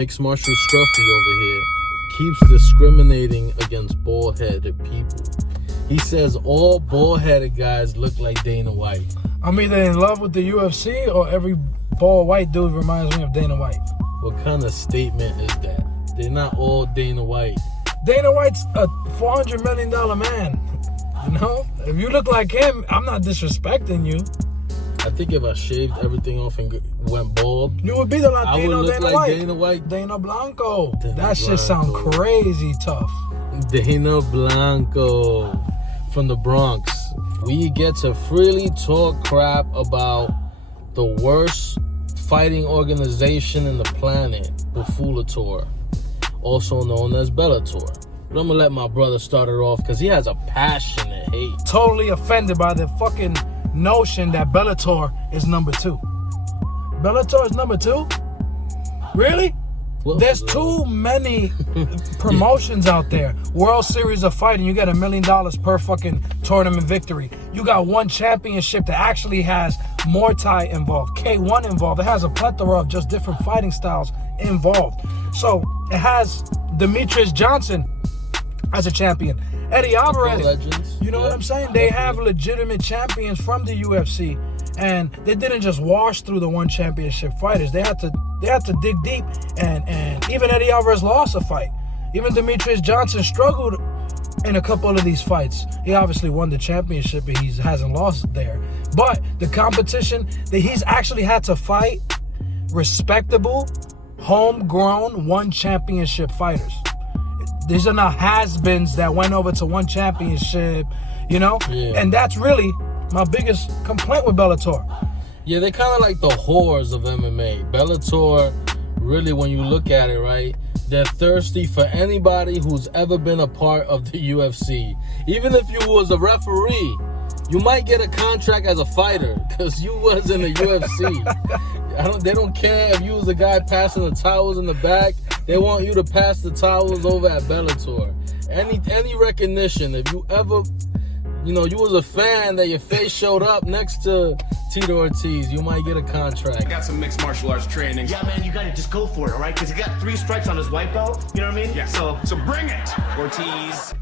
Mixed Martial Scruffy over here keeps discriminating against bald-headed people. He says all bald-headed guys look like Dana White. I'm either in love with the UFC or every bald white dude reminds me of Dana White. What kind of statement is that? They're not all Dana White. Dana White's a $400 million man. You know? If you look like him, I'm not disrespecting you. I think if I shaved everything off and went bald, you would be the I would Latino look Dana like White. Dana White. Dana Blanco. Dana That shit sound crazy tough. Dana Blanco from the Bronx. We get to freely talk crap about the worst fighting organization in the planet, Bellator, also known as Bellator. But I'm gonna let my brother start it off because he has a passionate hate. Totally offended by the fucking notion that Bellator is number 2. Bellator is number 2? Really? There's too many promotions out there. World Series of Fighting, you get $1 million per fucking tournament victory. You got one championship that actually has Muay Thai involved, K1 involved. It has a plethora of just different fighting styles involved. So it has Demetrius Johnson as a champion. Eddie Alvarez, legends. You know what I'm saying? They have legitimate champions from the UFC, and they didn't just wash through the one championship fighters. They had to dig deep, and even Eddie Alvarez lost a fight. Even Demetrius Johnson struggled in a couple of these fights. He obviously won the championship, but he hasn't lost there. But the competition that he's actually had to fight, respectable, homegrown, one championship fighters. These are not has-beens that went over to one championship, you know? Yeah. And that's really my biggest complaint with Bellator. Yeah, they're kind of like the whores of MMA. Bellator, really, when you look at it, right, they're thirsty for anybody who's ever been a part of the UFC. Even if you was a referee, you might get a contract as a fighter because you was in the UFC. They don't care if you was the guy passing the towels in the back. They want you to pass the towels over at Bellator. Any recognition, if you ever, you was a fan that your face showed up next to Tito Ortiz, you might get a contract. I got some mixed martial arts training. Yeah, man, you gotta just go for it, all right? Because he got 3 stripes on his white belt, you know what I mean? Yeah. So bring it, Ortiz.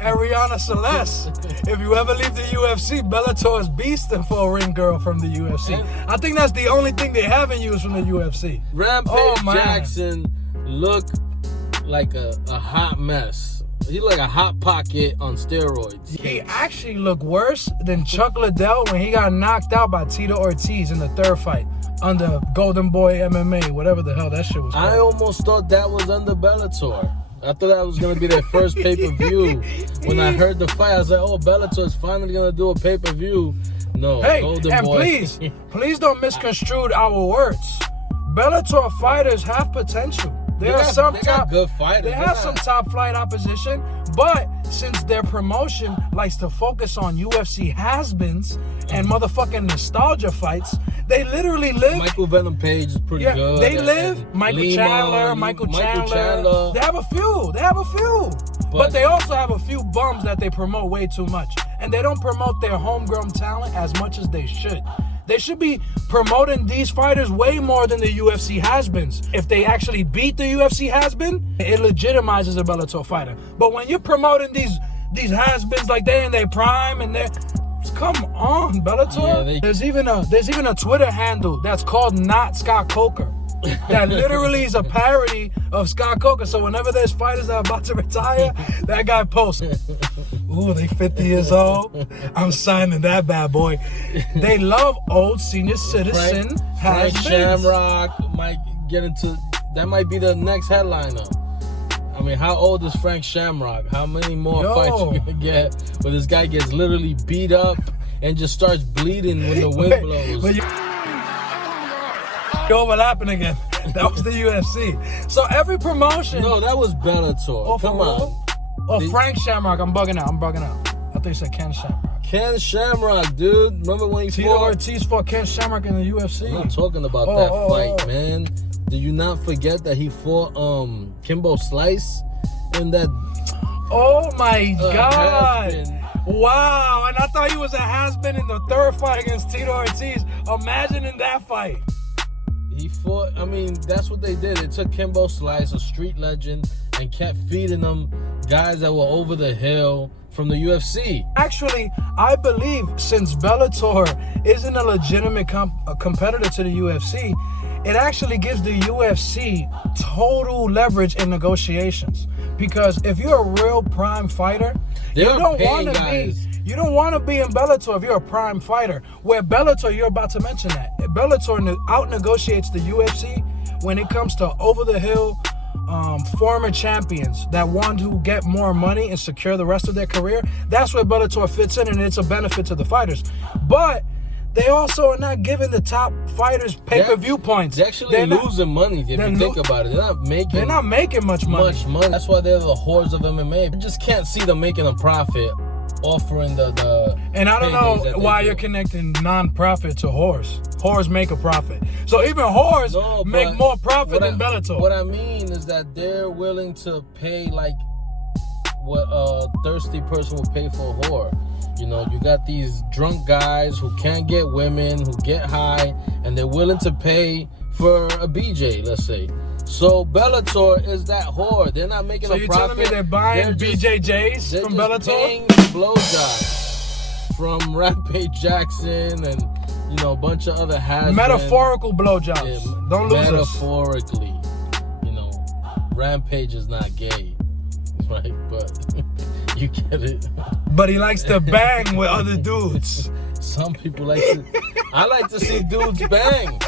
Ariana Celeste. If you ever leave the UFC, Bellator is beasting for a ring girl from the UFC. I think that's the only thing they haven't used from the UFC. Rampage Jackson looked like a hot mess. He like a hot pocket on steroids. He actually looked worse than Chuck Liddell when he got knocked out by Tito Ortiz in the 3rd fight under Golden Boy MMA, whatever the hell that shit was called. I almost thought that was under Bellator. I thought that was going to be their first pay-per-view. When I heard the fight, I was like, oh, Bellator is finally going to do a pay-per-view. No, hey, Golden and Boy. please don't misconstrue our words. Bellator fighters have potential. They got good fighters. They have some top flight opposition, but since their promotion likes to focus on UFC has-beens and motherfucking nostalgia fights, they literally live. Michael Venom Page is pretty good. They live. Michael Chandler. They have a few. But they also have a few bums that they promote way too much, and they don't promote their homegrown talent as much as they should. They should be promoting these fighters way more than the UFC has-beens. If they actually beat the UFC has-been, it legitimizes a Bellator fighter. But when you're promoting these has-beens like they're in their prime and they're... Come on, Bellator. Yeah, there's even a Twitter handle that's called Not Scott Coker. That literally is a parody of Scott Coker. So whenever there's fighters that are about to retire, that guy posts, ooh, they 50 years old. I'm signing that bad boy. They love old senior citizen Frank Shamrock might get into, that might be the next headliner. I mean, how old is Frank Shamrock? How many more fights you gonna get where this guy gets literally beat up and just starts bleeding when the wind blows? You're overlapping again. That was the UFC. So every promotion. No, that was Bellator. Oh, come on. Oh, Frank Shamrock. I'm bugging out. I thought you said Ken Shamrock. Ken Shamrock, dude. Remember when he Tito Ortiz fought Ken Shamrock in the UFC? I'm not talking about that fight, man. Did you not forget that he fought Kimbo Slice in that Oh my God. has-been. Wow. And I thought he was a has-been in the third fight against Tito Ortiz. Imagine in that fight. He fought, I mean, that's what they did. They took Kimbo Slice, a street legend, and kept feeding them guys that were over the hill from the UFC. Actually, I believe since Bellator isn't a legitimate competitor to the UFC, it actually gives the UFC total leverage in negotiations. Because if you're a real prime fighter, you don't want to be. You don't want to be in Bellator if you're a prime fighter. Where Bellator, you're about to mention that. Bellator out-negotiates the UFC when it comes to over-the-hill former champions that want to get more money and secure the rest of their career. That's where Bellator fits in, and it's a benefit to the fighters. But they also are not giving the top fighters pay-per-view points. They're actually losing money if you think about it. They're not making much money. That's why they're the whores of MMA. I just can't see them making a profit offering the and I don't know why you're connecting non-profit to whores. Whores make a profit. So even whores make more profit than Bellator. What I mean is that they're willing to pay like what a thirsty person would pay for a whore. You know, you got these drunk guys who can't get women, who get high, and they're willing to pay for a BJ, let's say. So Bellator is that whore. They're not making a profit. So you're telling me they're buying BJJs from Bellator? Paying blowjobs from Rampage Jackson and, you know, a bunch of other has-beens. Metaphorical blowjobs. Yeah, don't lose metaphorically. You know, Rampage is not gay, right? But you get it. But he likes to bang with other dudes. Some people like to. I like to see dudes bang.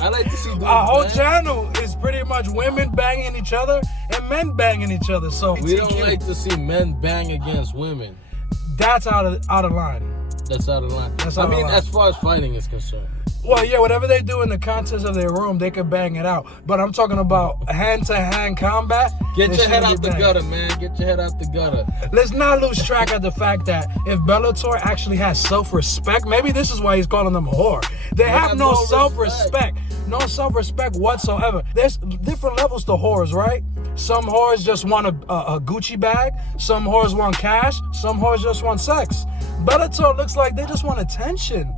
I like to see dudes Our whole bang. channel is pretty much women banging each other and men banging each other. So we don't like to see men bang against women. That's out of line. That's out of line. That's out of line. As far as fighting is concerned. Well, yeah, whatever they do in the contents of their room, they can bang it out. But I'm talking about hand-to-hand combat. Get your head out the gutter, man. Get your head out the gutter. Let's not lose track of the fact that if Bellator actually has self-respect, maybe this is why he's calling them a whore. They have no self-respect. No self-respect whatsoever. There's different levels to whores, right? Some whores just want a Gucci bag. Some whores want cash. Some whores just want sex. Bellator looks like they just want attention.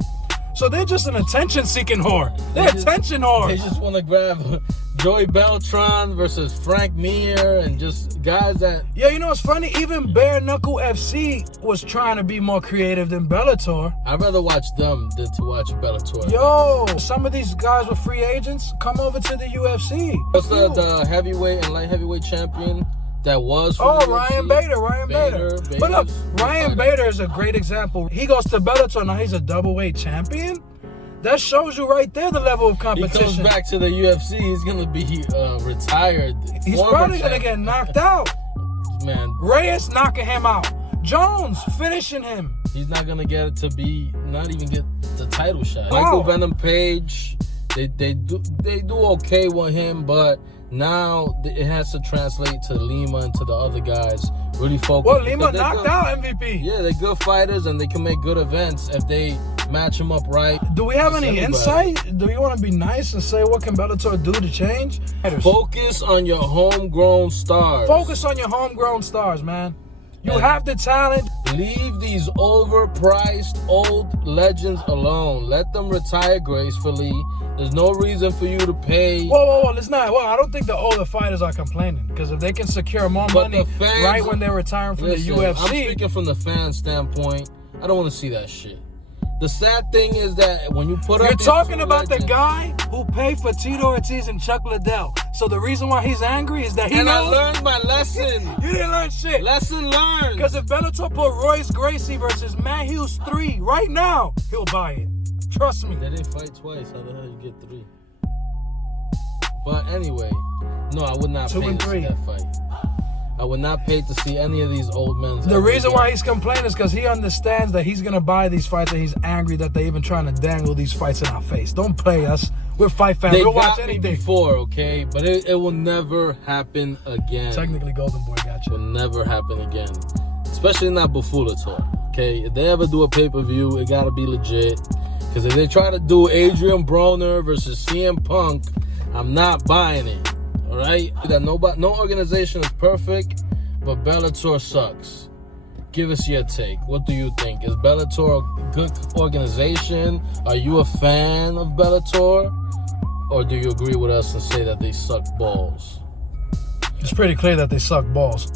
So they're just an attention-seeking whore. They're attention whores. They just want to grab Joey Beltran versus Frank Mir and just guys that... Yeah, you know what's funny? Even Bare Knuckle FC was trying to be more creative than Bellator. I'd rather watch them than to watch Bellator. Yo, some of these guys were free agents. Come over to the UFC. What's the heavyweight and light heavyweight champion that was from the UFC? Ryan Bader. But look, Ryan Bader is a great example. He goes to Bellator, now he's a double-weight champion. That shows you right there the level of competition. He comes back to the UFC, he's going to be retired. He's probably going to get knocked out. Man. Reyes knocking him out. Jones finishing him. He's not going to get it to be, not even get the title shot. Michael Venom Page, they do okay with him, but now it has to translate to Lima and to the other guys. Really focus. Well, Lima knocked out MVP. Yeah, they're good fighters and they can make good events if they match them up right. Do we have any insight? Do you want to be nice and say what can Bellator do to change? Focus on your homegrown stars. Focus on your homegrown stars, man. You have the talent. Leave these overpriced old legends alone. Let them retire gracefully. There's no reason for you to pay. Whoa, it's not. Well, I don't think the older fighters are complaining because if they can secure more money right when they're retiring from the UFC. I'm speaking from the fan standpoint. I don't want to see that shit. The sad thing is that when you put up... You're talking about the guy who paid for Tito Ortiz and Chuck Liddell. So the reason why he's angry is that he knows... I learned my lesson. You didn't learn shit. Lesson learned. Because if Bellator put Royce Gracie versus Matt Hughes 3 right now, he'll buy it. Trust me. They didn't fight twice. How the hell you get 3? But anyway, no, I would not pay to see that fight. I would not pay to see any of these old men. The reason why he's complaining is because he understands that he's going to buy these fights and he's angry that they even trying to dangle these fights in our face. Don't play us. We're fight fans. We'll watch anything. They got me before, okay? But it will never happen again. Technically, Golden Boy got you. It will never happen again. Especially not Bellator, okay? If they ever do a pay-per-view, it got to be legit. Because if they try to do Adrian Broner versus CM Punk, I'm not buying it. All right, that no organization is perfect, but Bellator sucks. Give us your take. What do you think? Is Bellator a good organization? Are you a fan of Bellator? Or do you agree with us and say that they suck balls? It's pretty clear that they suck balls.